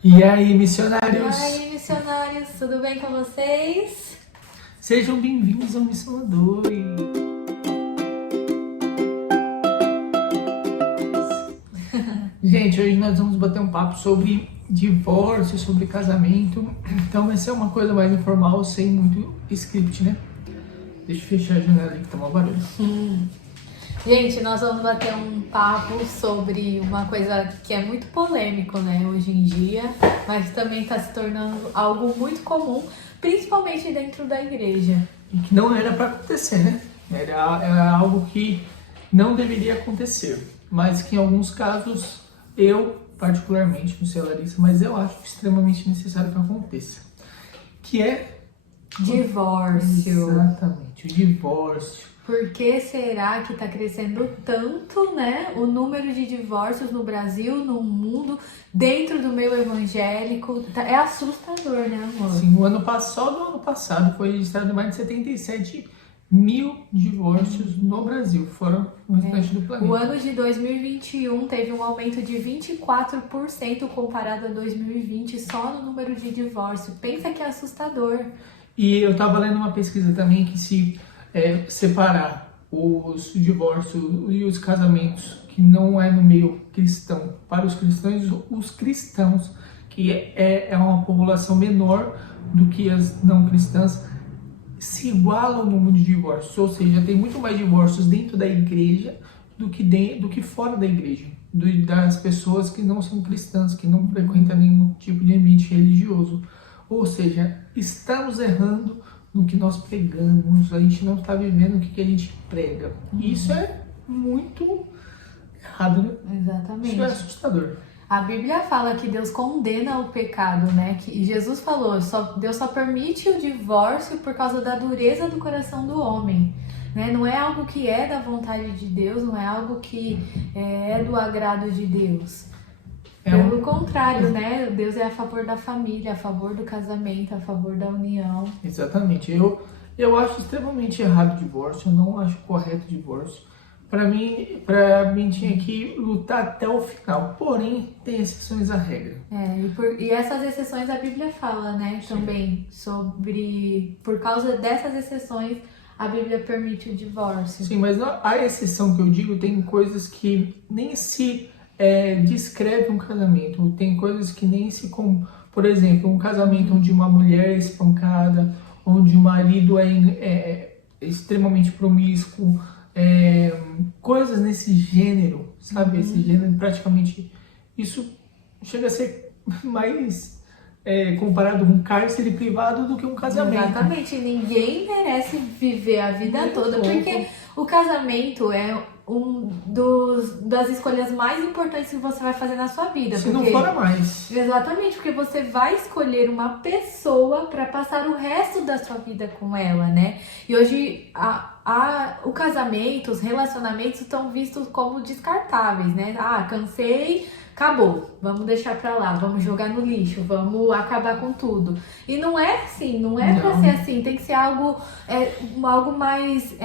E aí, E missionários? aí, missionários, tudo bem com vocês? Sejam bem-vindos ao Missão 2. Gente, hoje nós vamos bater um papo sobre divórcio, sobre casamento. Então vai ser uma coisa mais informal, sem muito script, né? Deixa eu fechar a janela ali que tá mal barulho. Gente, nós vamos bater um papo sobre uma coisa que é muito polêmico, né, hoje em dia, mas também está se tornando algo muito comum, principalmente dentro da igreja. E que não era para acontecer, né? Era algo que não deveria acontecer, mas que em alguns casos eu, particularmente, não sei a Larissa, mas eu acho extremamente necessário que aconteça. Que é Divórcio. exatamente o divórcio. Por que será que está crescendo tanto, né, o número de divórcios no Brasil, no mundo, dentro do meio evangélico? É assustador, né, amor? Sim, só do ano passado foi registrado mais de 77 mil divórcios no Brasil, fora o restante do planeta. O ano de 2021 teve um aumento de 24% comparado a 2020 só no número de divórcio. Pensa que é assustador. E eu estava lendo uma pesquisa também que se separar os divórcios e os casamentos que não é no meio cristão para os cristãos, que é uma população menor do que as não cristãs, se iguala o número de divórcios, ou seja, tem muito mais divórcios dentro da igreja do que fora da igreja, das pessoas que não são cristãs, que não frequentam nenhum tipo de ambiente religioso. Ou seja, estamos errando no que nós pregamos, a gente não está vivendo o que a gente prega. E isso é muito errado, né? Exatamente. Isso é assustador. A Bíblia fala que Deus condena o pecado, né? E Jesus falou, Deus só permite o divórcio por causa da dureza do coração do homem. Né? Não é algo que é da vontade de Deus, não é algo que é do agrado de Deus. Pelo contrário, né? Deus é a favor da família, a favor do casamento, a favor da união. Exatamente. Eu acho extremamente errado o divórcio, eu não acho correto o divórcio. Para mim tinha que lutar até o final, porém tem exceções à regra. E essas exceções a Bíblia fala, né, Sim. também sobre, por causa dessas exceções, a Bíblia permite o divórcio. Sim, mas a exceção que eu digo tem coisas que nem se descreve um casamento, tem coisas que nem se... Por exemplo, um casamento onde uma mulher é espancada, onde o marido é extremamente promíscuo, coisas nesse gênero, sabe? Esse gênero praticamente... Isso chega a ser mais comparado com um cárcere privado do que um casamento. Exatamente, ninguém merece viver a vida toda, porque o casamento é das escolhas mais importantes que você vai fazer na sua vida. Se não for a mais. Exatamente, porque você vai escolher uma pessoa para passar o resto da sua vida com ela, né? E hoje o casamento, os relacionamentos estão vistos como descartáveis, né? Ah, cansei, acabou, vamos deixar pra lá, vamos jogar no lixo, vamos acabar com tudo. E não é assim, não é pra ser assim, tem que ser algo mais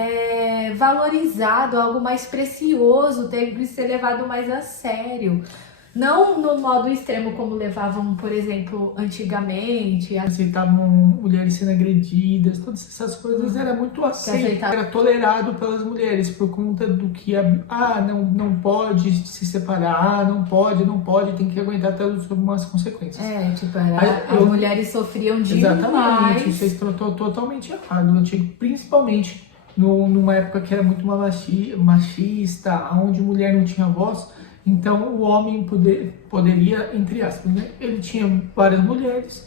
valorizado, algo mais precioso, tem que ser levado mais a sério. Não no modo extremo como levavam, por exemplo, antigamente. Aceitavam mulheres sendo agredidas, todas essas coisas era muito aceito, era tolerado pelas mulheres por conta do que não pode se separar, não pode, tem que aguentar até algumas consequências. As mulheres sofriam demais. Exatamente, isso é totalmente errado, principalmente numa época que era muito machista, onde mulher não tinha voz. Então o homem poderia, entre aspas, né? Ele tinha várias mulheres.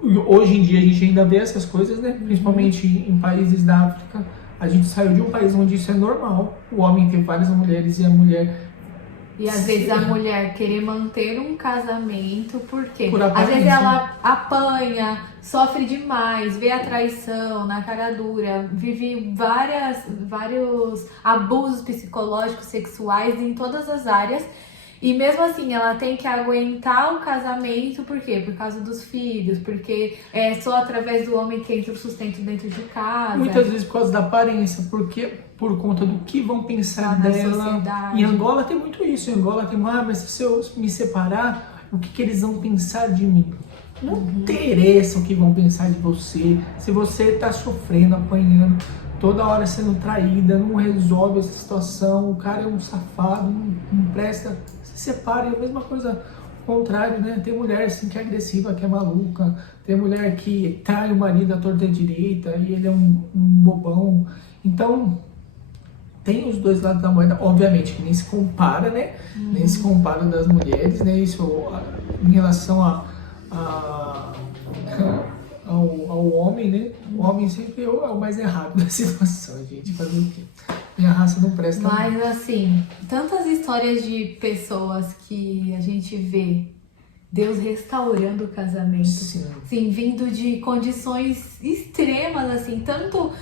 Hoje em dia a gente ainda vê essas coisas, né? Principalmente em países da África. A gente saiu de um país onde isso é normal, o homem ter várias mulheres e a mulher... E às vezes a mulher querer manter um casamento, por quê? Às vezes ela apanha, sofre demais, vê a traição na cara dura, vive vários abusos psicológicos, sexuais em todas as áreas. E mesmo assim, ela tem que aguentar o casamento, por quê? Por causa dos filhos, porque é só através do homem que entra o sustento dentro de casa. Muitas vezes por causa da aparência, porque por conta do que vão pensar dela. Sociedade. Em Angola tem muito isso. Em Angola tem mas se eu me separar, o que eles vão pensar de mim. Não interessa o que vão pensar de você. Se você tá sofrendo, apanhando, toda hora sendo traída, não resolve essa situação, o cara é um safado, não presta, se separa. E a mesma coisa, o contrário, né? Tem mulher assim que é agressiva, que é maluca, tem mulher que trai o marido à torta e à direita e ele é um bobão. Então, tem os dois lados da moeda, obviamente, que nem se compara, né? Nem se compara das mulheres, né? Isso em relação ao homem, né? O homem sempre é o mais errado da situação, gente. Fazer o quê? Minha raça não presta. Mas assim, tantas histórias de pessoas que a gente vê Deus restaurando o casamento, Sim. assim, vindo de condições extremas, assim, tanto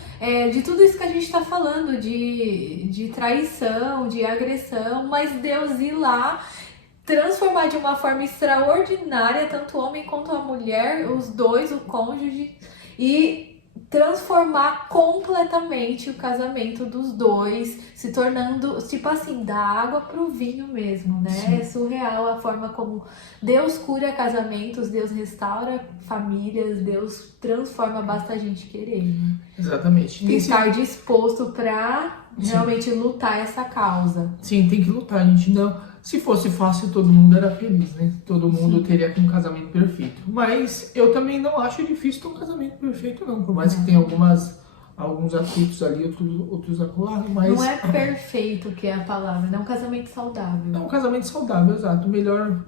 de tudo isso que a gente está falando, de traição, de agressão, mas Deus ir lá transformar de uma forma extraordinária tanto o homem quanto a mulher, os dois, o cônjuge, e transformar completamente o casamento dos dois, se tornando, tipo assim, da água pro vinho mesmo, né? Sim. É surreal a forma como Deus cura casamentos, Deus restaura famílias, Deus transforma, basta a gente querer, né? Exatamente. E estar disposto para realmente lutar essa causa. Sim, tem que lutar, gente. Não, se fosse fácil, todo mundo era feliz, né? Todo mundo teria um casamento perfeito. Mas eu também não acho difícil ter um casamento perfeito, não. Por mais que tenha alguns atritos ali, outros acolá, mas... Não é perfeito que é a palavra, não é um casamento saudável. É um casamento saudável, exato. Melhor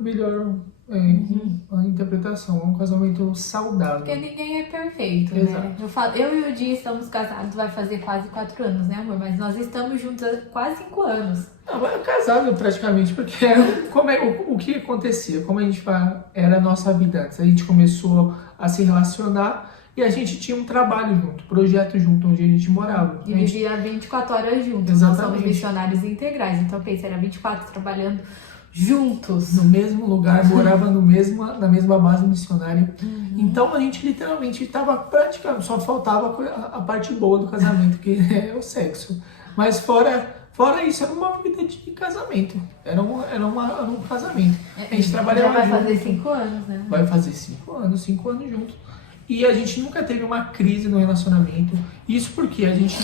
a interpretação. É um casamento saudável. Porque ninguém é perfeito, Exato. né? Eu e o Di estamos casados, vai fazer quase 4 anos, né, amor? Mas nós estamos juntos há quase 5 anos. Não, é casado praticamente, porque o que acontecia? Como a gente era a nossa vida antes. A gente começou a se relacionar e a gente tinha um trabalho junto, projeto junto, onde a gente morava. E vivia 24 horas juntos. Exatamente. Nós somos missionários integrais. Então, pensa, era 24 trabalhando juntos. No mesmo lugar, morava na mesma base missionária. Então a gente literalmente estava praticamente, só faltava a parte boa do casamento, que é o sexo. Mas fora isso, era uma vida de casamento. Era um casamento. A gente trabalhava Já vai junto. fazer 5 anos, né? Vai fazer 5 anos juntos. E a gente nunca teve uma crise no relacionamento. Isso porque a gente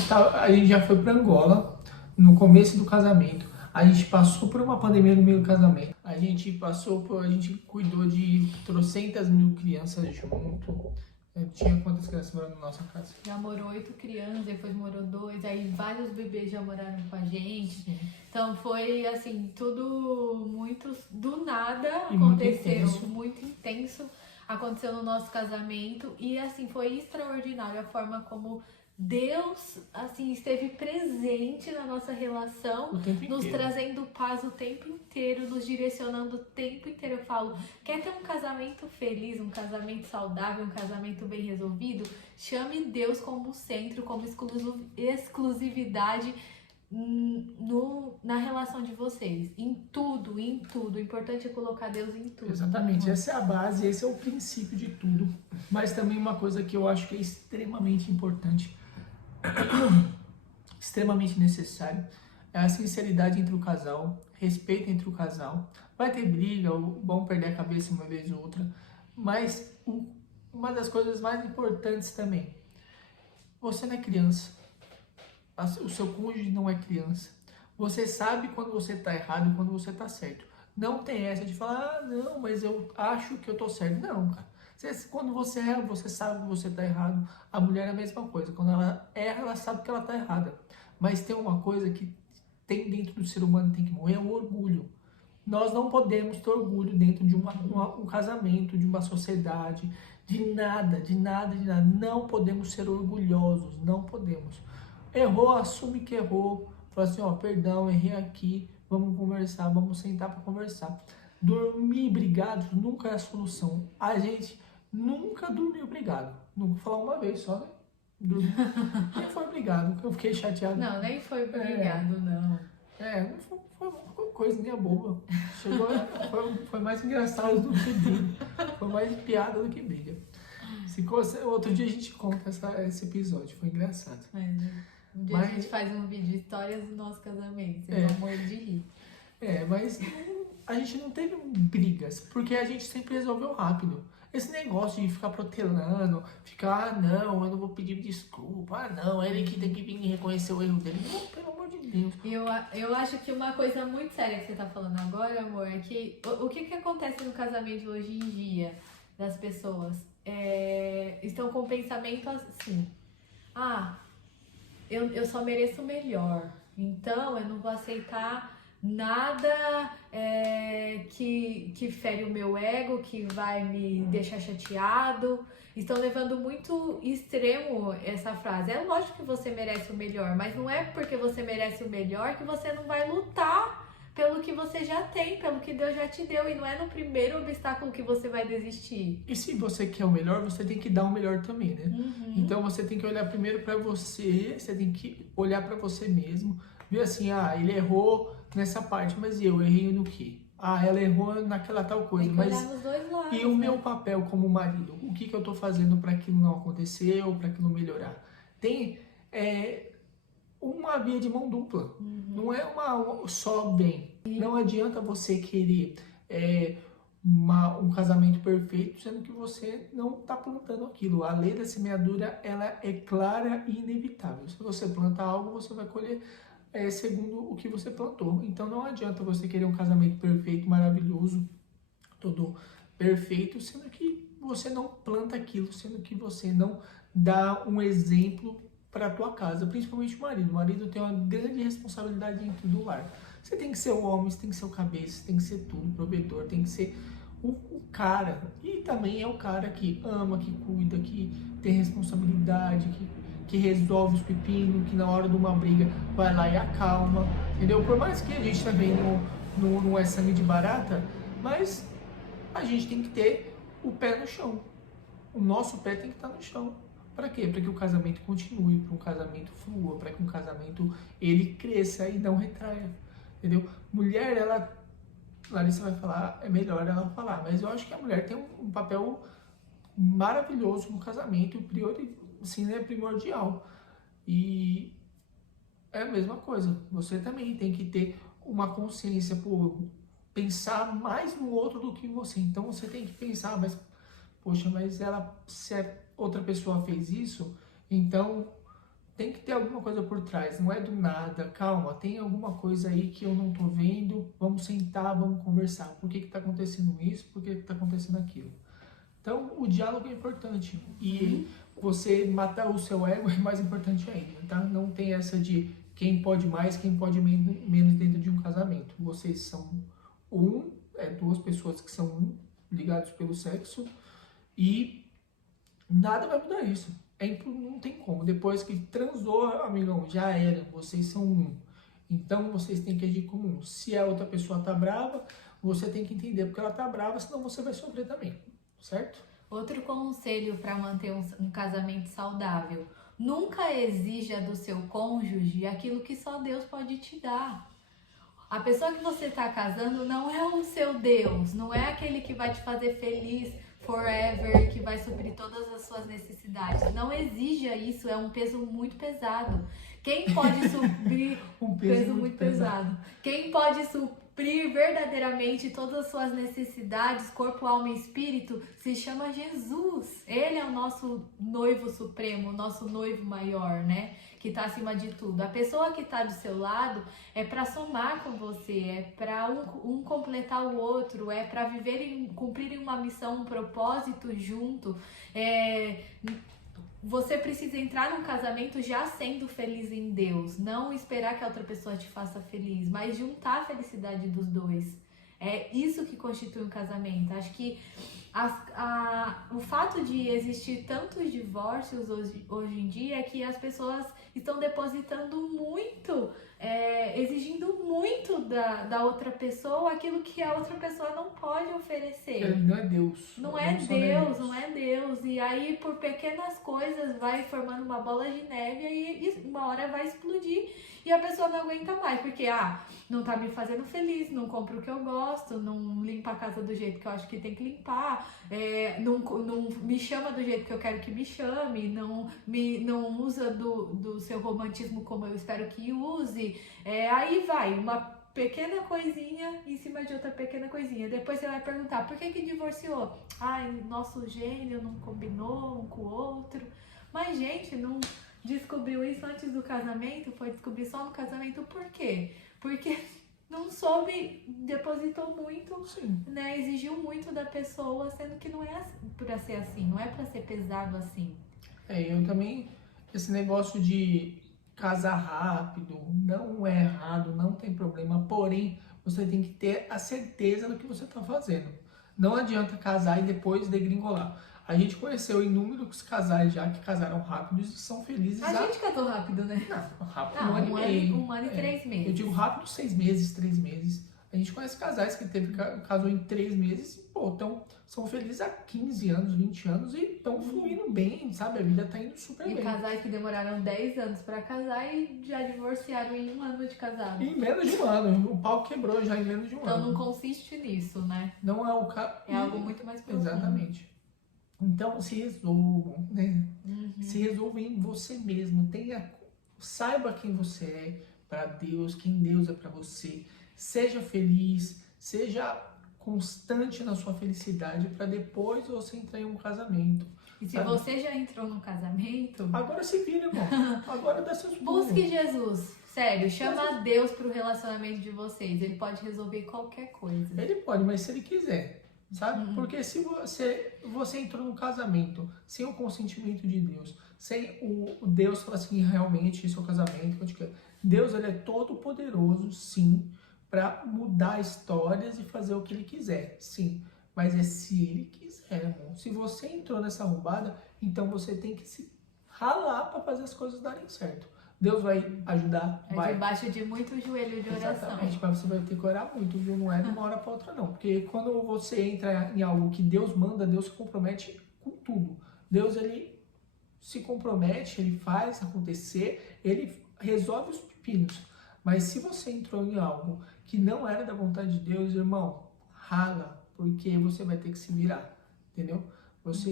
já foi para Angola no começo do casamento. A gente passou por uma pandemia no meio do casamento. A gente cuidou de trocentas mil crianças junto. Tinha quantas crianças morando na nossa casa? Já morou 8 crianças, depois morou 2, aí vários bebês já moraram com a gente. Sim. Então foi assim, tudo muito do nada E aconteceu, muito intenso aconteceu no nosso casamento e assim foi extraordinário a forma como Deus assim esteve presente na nossa relação, O tempo nos inteiro. trazendo paz o tempo inteiro, nos direcionando o tempo inteiro. Eu falo, quer ter um casamento feliz, um casamento saudável, um casamento bem resolvido? Chame Deus como centro, como exclusividade na relação de vocês. Em tudo. O importante é colocar Deus em tudo. Exatamente, essa é a base, esse é o princípio de tudo. Mas também uma coisa que eu acho que é extremamente importante, extremamente necessário, é a sinceridade entre o casal, respeito entre o casal. Vai ter briga, vão perder a cabeça uma vez ou outra, mas uma das coisas mais importantes também, você não é criança, o seu cônjuge não é criança. Você sabe quando você está errado e quando você está certo. Não tem essa de falar, não, mas eu acho que eu tô certo. Não, cara. Quando você erra, você sabe que você tá errado. A mulher é a mesma coisa. Quando ela erra, ela sabe que ela tá errada. Mas tem uma coisa que tem dentro do ser humano, tem que morrer, é o orgulho. Nós não podemos ter orgulho dentro de um casamento, de uma sociedade, de nada. Não podemos ser orgulhosos, não podemos. Errou, assume que errou. Fala assim, perdão, errei aqui. Vamos conversar, vamos sentar para conversar. Dormir brigados nunca é a solução. A gente nunca dormiu brigado. Nunca falar uma vez só, né? Nem foi brigado, eu fiquei chateado. Não, nem foi brigado, não. Foi uma coisinha boba. Foi mais engraçado do que briga. Foi mais piada do que briga. Outro dia a gente conta esse episódio, foi engraçado. Um dia a gente faz um vídeo, histórias do nosso casamento. Vocês vão morrer de rir. Mas a gente não teve brigas, porque a gente sempre resolveu rápido. Esse negócio de ficar protelando, ficar, não, eu não vou pedir desculpa, não, ele que tem que vir reconhecer o erro dele. Não, pelo amor de Deus. Eu acho que uma coisa muito séria que você tá falando agora, amor, é que o que acontece no casamento hoje em dia das pessoas? Estão com o pensamento assim, eu só mereço o melhor, então eu não vou aceitar nada que fere o meu ego, que vai me deixar chateado. Estão levando muito extremo essa frase. É lógico que você merece o melhor, mas não é porque você merece o melhor que você não vai lutar pelo que você já tem, pelo que Deus já te deu, e não é no primeiro obstáculo que você vai desistir. E se você quer o melhor, você tem que dar o melhor também, né? Então você tem que olhar primeiro pra você tem que olhar pra você mesmo, ver assim, ele errou nessa parte, mas eu errei no quê? Ela errou naquela tal coisa, Tem que mas olhar nos dois lados, e o meu papel como marido? O que eu tô fazendo pra aquilo não acontecer ou pra aquilo melhorar? Tem uma via de mão dupla, não é uma só bem. Não adianta você querer um casamento perfeito, sendo que você não está plantando aquilo. A lei da semeadura, ela é clara e inevitável. Se você planta algo, você vai colher segundo o que você plantou. Então não adianta você querer um casamento perfeito, maravilhoso, todo perfeito, sendo que você não planta aquilo, sendo que você não dá um exemplo para a tua casa, principalmente o marido. O marido tem uma grande responsabilidade dentro do lar. Você tem que ser o homem, você tem que ser o cabeça, você tem que ser tudo, provedor, tem que ser o cara. E também é o cara que ama, que cuida, que tem responsabilidade, que resolve os pepinos, que na hora de uma briga vai lá e acalma, entendeu? Por mais que a gente também não é sangue de barata, mas a gente tem que ter o pé no chão. O nosso pé tem que estar no chão. Para quê? Para que o casamento continue, para um casamento flua, para que um casamento ele cresça e não retraia, entendeu? Mulher, Larissa vai falar, é melhor ela falar, mas eu acho que a mulher tem um papel maravilhoso no casamento, primordial. E é a mesma coisa, você também tem que ter uma consciência por pensar mais no outro do que em você. Então você tem que pensar, mas poxa, mas se a outra pessoa fez isso, então tem que ter alguma coisa por trás, não é do nada, calma, tem alguma coisa aí que eu não tô vendo, vamos sentar, vamos conversar, por que tá acontecendo isso, por que tá acontecendo aquilo. Então o diálogo é importante e você matar o seu ego é mais importante ainda, tá? Não tem essa de quem pode mais, quem pode menos dentro de um casamento. Vocês são duas pessoas que são ligados pelo sexo, e nada vai mudar isso. Não tem como. Depois que transou, amigão, já era. Vocês são um. Então vocês têm que agir como um. Se a outra pessoa tá brava, você tem que entender porque ela tá brava, senão você vai sofrer também. Certo? Outro conselho para manter um casamento saudável: nunca exija do seu cônjuge aquilo que só Deus pode te dar. A pessoa que você está casando não é o seu Deus, não é aquele que vai te fazer feliz forever, que vai suprir todas as suas necessidades. Não exija isso, é um peso muito pesado. Quem pode suprir um peso muito pesado. Quem pode suprir verdadeiramente todas as suas necessidades, corpo, alma e espírito, se chama Jesus. Ele é o nosso noivo supremo, o nosso noivo maior, né? Que tá acima de tudo. A pessoa que tá do seu lado é para somar com você, é para um completar o outro, é para cumprirem uma missão, um propósito junto. Você precisa entrar num casamento já sendo feliz em Deus, não esperar que a outra pessoa te faça feliz, mas juntar a felicidade dos dois. É isso que constitui um casamento. Acho que o fato de existir tantos divórcios hoje em dia é que as pessoas estão depositando muito, exigindo muito da outra pessoa aquilo que a outra pessoa não pode oferecer. Ele não é Deus. Não é Deus. E aí, por pequenas coisas, vai formando uma bola de neve e uma hora vai explodir e a pessoa não aguenta mais, porque não tá me fazendo feliz, não compra o que eu gosto, não limpa a casa do jeito que eu acho que tem que limpar, não me chama do jeito que eu quero que me chame, não usa do seu romantismo como eu espero que use. Aí vai, uma pequena coisinha em cima de outra pequena coisinha. Depois você vai perguntar, por que divorciou? Ai, nosso gênio não combinou um com o outro. Mas, gente, não descobriu isso antes do casamento? Foi descobrir só no casamento. Por quê? Porque não soube, depositou muito, Sim. né? Exigiu muito da pessoa, sendo que não é pra ser assim, não é pra ser pesado assim. Eu também, esse negócio de casar rápido não é errado, não tem problema, porém você tem que ter a certeza do que você está fazendo. Não adianta casar e depois degringolar. A gente conheceu inúmeros casais já que casaram rápidos e são felizes. A gente casou rápido, né? Não, rápido, Não, um ano e meio. Um ano e 3 meses. Eu digo rápido, 6 meses, 3 meses. A gente conhece casais que casou em 3 meses e, pô, são felizes há 15 anos, 20 anos e estão fluindo bem, sabe? A vida tá indo super E bem. casais que demoraram 10 anos pra casar e já divorciaram em 1 ano de casado. Em menos de um ano. O pau quebrou já em menos de um Então ano. não consiste nisso, né? Não é o caso. É algo muito mais profundo. Exatamente. Então se resolvam, né? Se resolvam em você mesmo. Saiba quem você é para Deus, quem Deus é para você. Seja feliz, seja constante na sua felicidade para depois você entrar em um casamento. E se sabe? você já entrou no casamento, Agora se vira, irmão. Agora dá seus pulos. busque Jesus. Sério, chama Deus pro relacionamento de vocês. Ele pode resolver qualquer coisa. Ele pode, mas se ele quiser, sabe? Porque se você entrou num casamento sem o consentimento de Deus, sem o Deus falar assim, realmente esse é o casamento que eu te quero. Deus, ele é todo poderoso, sim, para mudar histórias e fazer o que ele quiser, sim. Mas é se ele quiser, irmão. Se você entrou nessa roubada, então você tem que se ralar para fazer as coisas darem certo. Deus vai ajudar, vai. Debaixo de muito joelho de oração. Exatamente, mas você vai ter que orar muito, viu? Não é de uma hora para outra, não. Porque quando você entra em algo que Deus manda, Deus se compromete com tudo. Deus, ele se compromete, ele faz acontecer, ele resolve os pepinos. Mas se você entrou em algo que não era da vontade de Deus, irmão, rala, porque você vai ter que se virar, entendeu?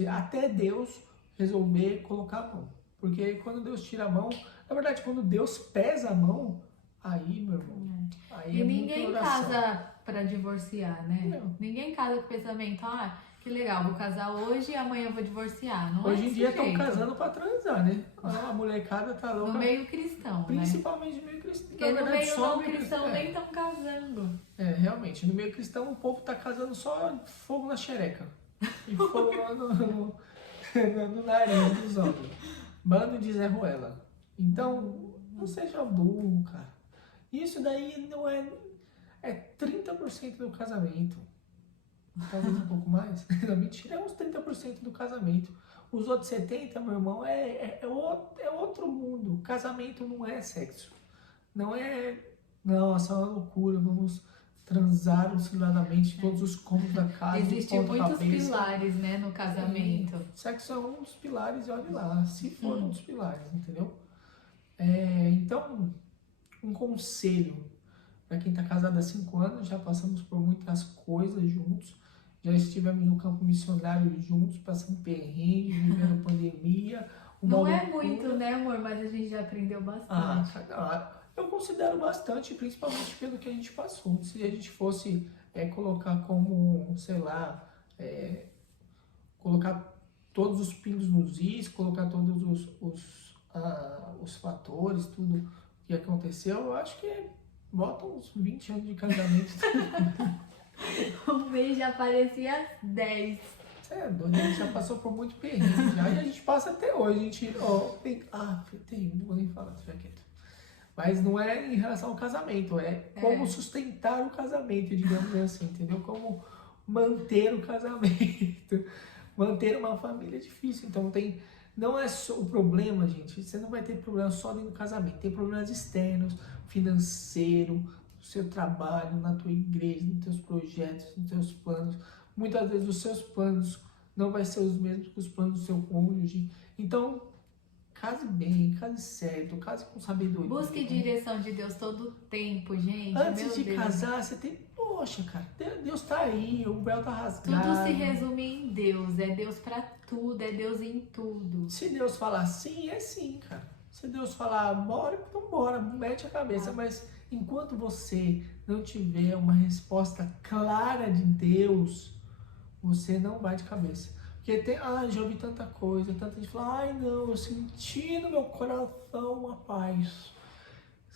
Até Deus resolver colocar a mão. Porque quando Deus tira a mão, na verdade, quando Deus pesa a mão, aí, meu irmão, aí E é ninguém muita oração. casa pra divorciar, né? Não. Ninguém casa com o pensamento, que legal, vou casar hoje e amanhã eu vou divorciar. Não Hoje é em desse dia estão jeito. casando pra transar, né? A molecada tá louca. No meio cristão, né? Principalmente no meio cristão. Porque Na no verdade, meio só não no meio cristão cristão. nem estão casando. Realmente, no meio cristão o povo tá casando só fogo na xereca. E fogo lá no nariz dos homens. Bando de Zé Ruela. Então, não seja burro, cara. Isso daí não é 30% do casamento. Talvez um pouco mais. Não, mentira, é uns 30% do casamento. Os outros 70%, meu irmão, é outro mundo. Casamento não é sexo. Não é, nossa, é uma loucura, vamos transar osciladamente todos os cômodos da casa. Existem muitos pilares, né, no casamento. Sexo é um dos pilares, e olha lá, se for um dos pilares, entendeu? Então, um conselho para quem está casado há 5 anos, já passamos por muitas coisas juntos, já estivemos no campo missionário juntos, passando perrengue, vivendo pandemia. Não é muito, né, amor? Mas a gente já aprendeu bastante. Eu considero bastante, principalmente pelo que a gente passou. Se a gente fosse colocar como, sei lá, colocar todos os pingos nos is, colocar todos os fatores, tudo que aconteceu, eu acho que bota uns 20 anos de casamento. Um mês já parecia 10. Você é doido, a gente já passou por muito perrengue já, e a gente passa até hoje. A gente, não vou nem falar, deixa quieto. Mas não é em relação ao casamento, é como sustentar o casamento, digamos assim, entendeu? Como manter o casamento, manter uma família é difícil. Então não é só o problema, gente. Você não vai ter problema só dentro do casamento. Tem problemas externos, financeiro, no seu trabalho, na tua igreja, nos teus projetos, nos teus planos. Muitas vezes os seus planos não vão ser os mesmos que os planos do seu cônjuge. Então, case bem, case certo, case com sabedoria. Busque direção de Deus todo o tempo, gente. Antes de Deus. casar, você tem... Poxa, cara, Deus tá aí, o véu tá rasgado. Tudo se resume em Deus. É Deus pra tudo, é Deus em tudo. Se Deus falar sim, é sim, cara. Se Deus falar, bora, então bora, mete a cabeça. Mas enquanto você não tiver uma resposta clara de Deus, você não vai de cabeça. Porque tem, já ouvi tanta coisa, tanta gente fala, ai não, eu senti no meu coração uma paz.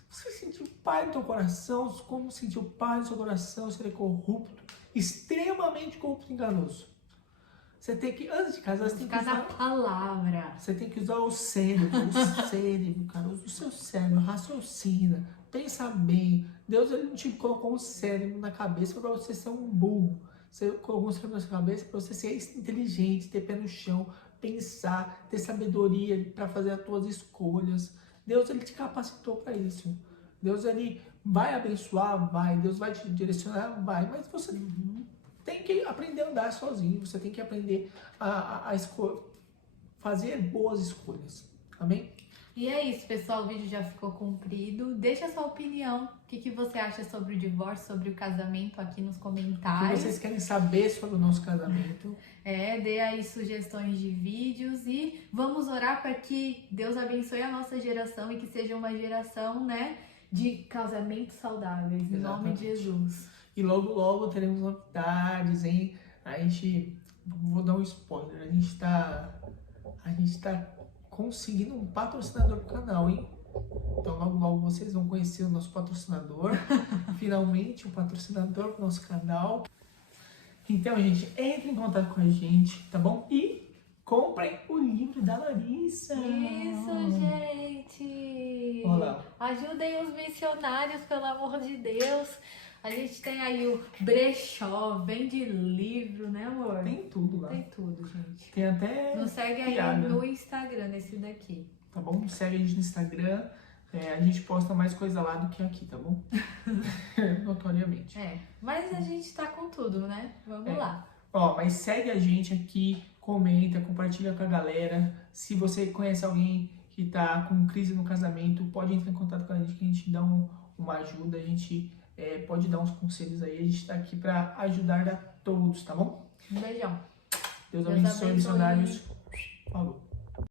Você sentiu paz no teu coração, como sentiu paz no seu coração, se ele é corrupto, extremamente corrupto e enganoso. Você tem que, antes de casar, você tem que Ficar na usar, palavra. você tem que usar o cérebro, cara, usa o seu cérebro, raciocina, pensa bem. Deus ele não te colocou um cérebro na cabeça para você ser um burro. Você colocou um cérebro na sua cabeça para você ser inteligente, ter pé no chão, pensar, ter sabedoria para fazer as suas escolhas. Deus ele te capacitou para isso. Deus ele vai abençoar, vai. Deus vai te direcionar, vai. Mas você tem que aprender a andar sozinho. Você tem que aprender a fazer boas escolhas. Amém? E é isso, pessoal. O vídeo já ficou comprido. Deixa a sua opinião. O que você acha sobre o divórcio, sobre o casamento aqui nos O que comentários. vocês querem saber sobre o nosso casamento? Dê aí sugestões de vídeos e vamos orar para que Deus abençoe a nossa geração e que seja uma geração, né, de casamentos saudáveis. Em nome de Jesus. E logo, logo teremos novidades, hein? Vou dar um spoiler, a gente tá conseguindo um patrocinador pro canal, hein? Então logo, logo vocês vão conhecer o nosso patrocinador. Finalmente, um patrocinador pro nosso canal. Então, gente, entre em contato com a gente, tá bom? E comprem o livro da Larissa. Isso, gente! Olá. Ajudem os missionários, pelo amor de Deus. A gente tem aí o brechó, vende livro, né, amor? Tem tudo lá. Tem tudo, gente. Tem até Nos segue aí piada. no Instagram, nesse daqui. Tá bom? Segue a gente no Instagram. A gente posta mais coisa lá do que aqui, tá bom? Notoriamente. Mas a gente tá com tudo, né? Vamos lá. Ó, mas segue a gente aqui, comenta, compartilha com a galera. Se você conhece alguém que tá com crise no casamento, pode entrar em contato com a gente que a gente dá uma ajuda, a gente pode dar uns conselhos aí. A gente tá aqui pra ajudar a todos, tá bom? Um beijão. Deus abençoe, missionários. Falou.